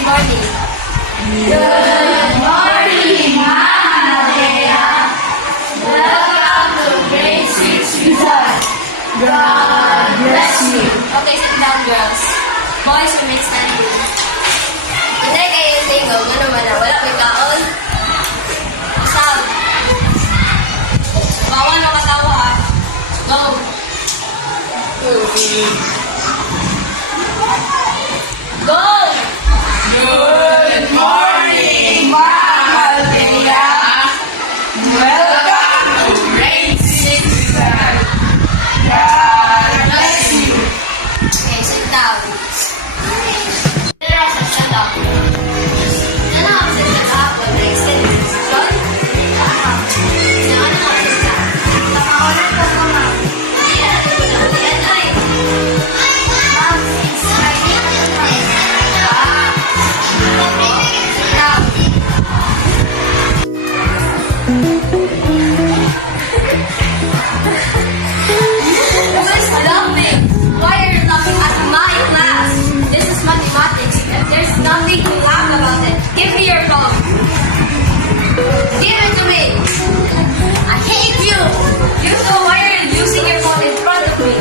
Good morning. Good morning, Mama Dea. Welcome to grade 6 result. God bless you. Okay, sit down, girls. Boys, remain standing. Hindi kayo single. Ano naman na? Wala may kaon. Sound. Bawal makatawa ha. Go. Go! Good morning, Mama Dea. Welcome to grade 6 result. God bless you. Okay, sit down. Pero sa shut up. Ano ang sit na kahapon na extended session? Sinaman ang office ka. Nakakulat ko ko, ma'am. Hindi na natin ko na ulian ay. Ma'am, since I did not know. Sit down. You guys are laughing. Why are you laughing at my class? This is mathematics. If there's nothing to laugh about it, give me your phone. Give it to me. I hate you. You know why are you using your phone in front of me?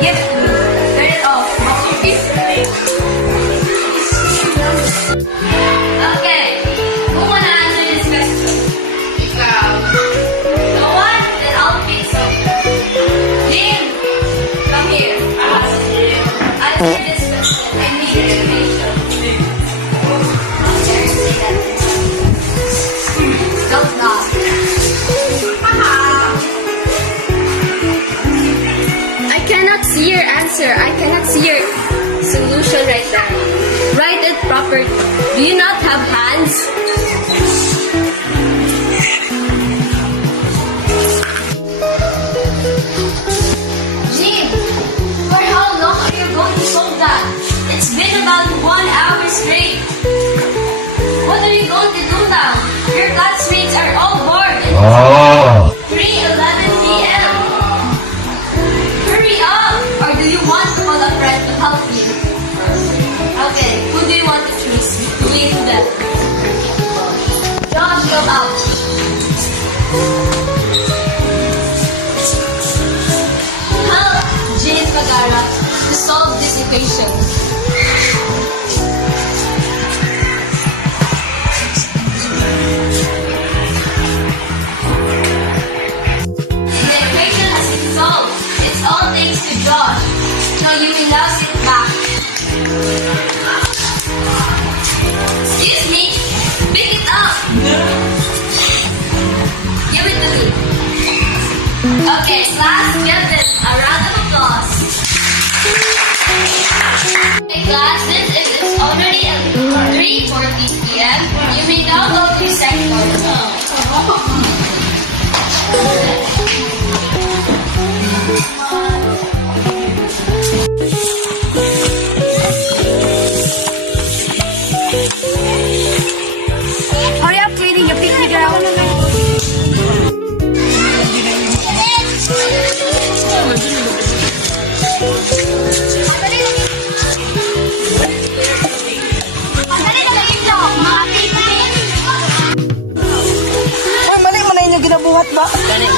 Give it to me. Turn it off. Okay. Who wanna answer this question? Ikaw. No one? Then I'll pick some. Jim, come here. Answer this question. I need information. Dare you say that? Don't laugh. I cannot see your answer. I cannot see your solution right now. Write it properly. Do you not have hands? Jim, for how long are you going to solve that? It's been about 1 hour straight. What are you going to do now? Your classmates are all bored. Oh. 3:11 p.m. Hurry up! Or do you want to call a friend to help you? Okay, who do you want to choose between them? Josh, go out. Help Jane Pagara to solve this equation. The equation has been solved. It's all thanks to Josh. So you may now sit back. Excuse me. Pick it up. Give it to me. Okay, class, give them a round of applause. Hey class, it's already at 3:40 p.m. You may now go to your section. Hurry up, cleaning your picnic ground. Mali mo na inyong ginabuhat ba? Gani.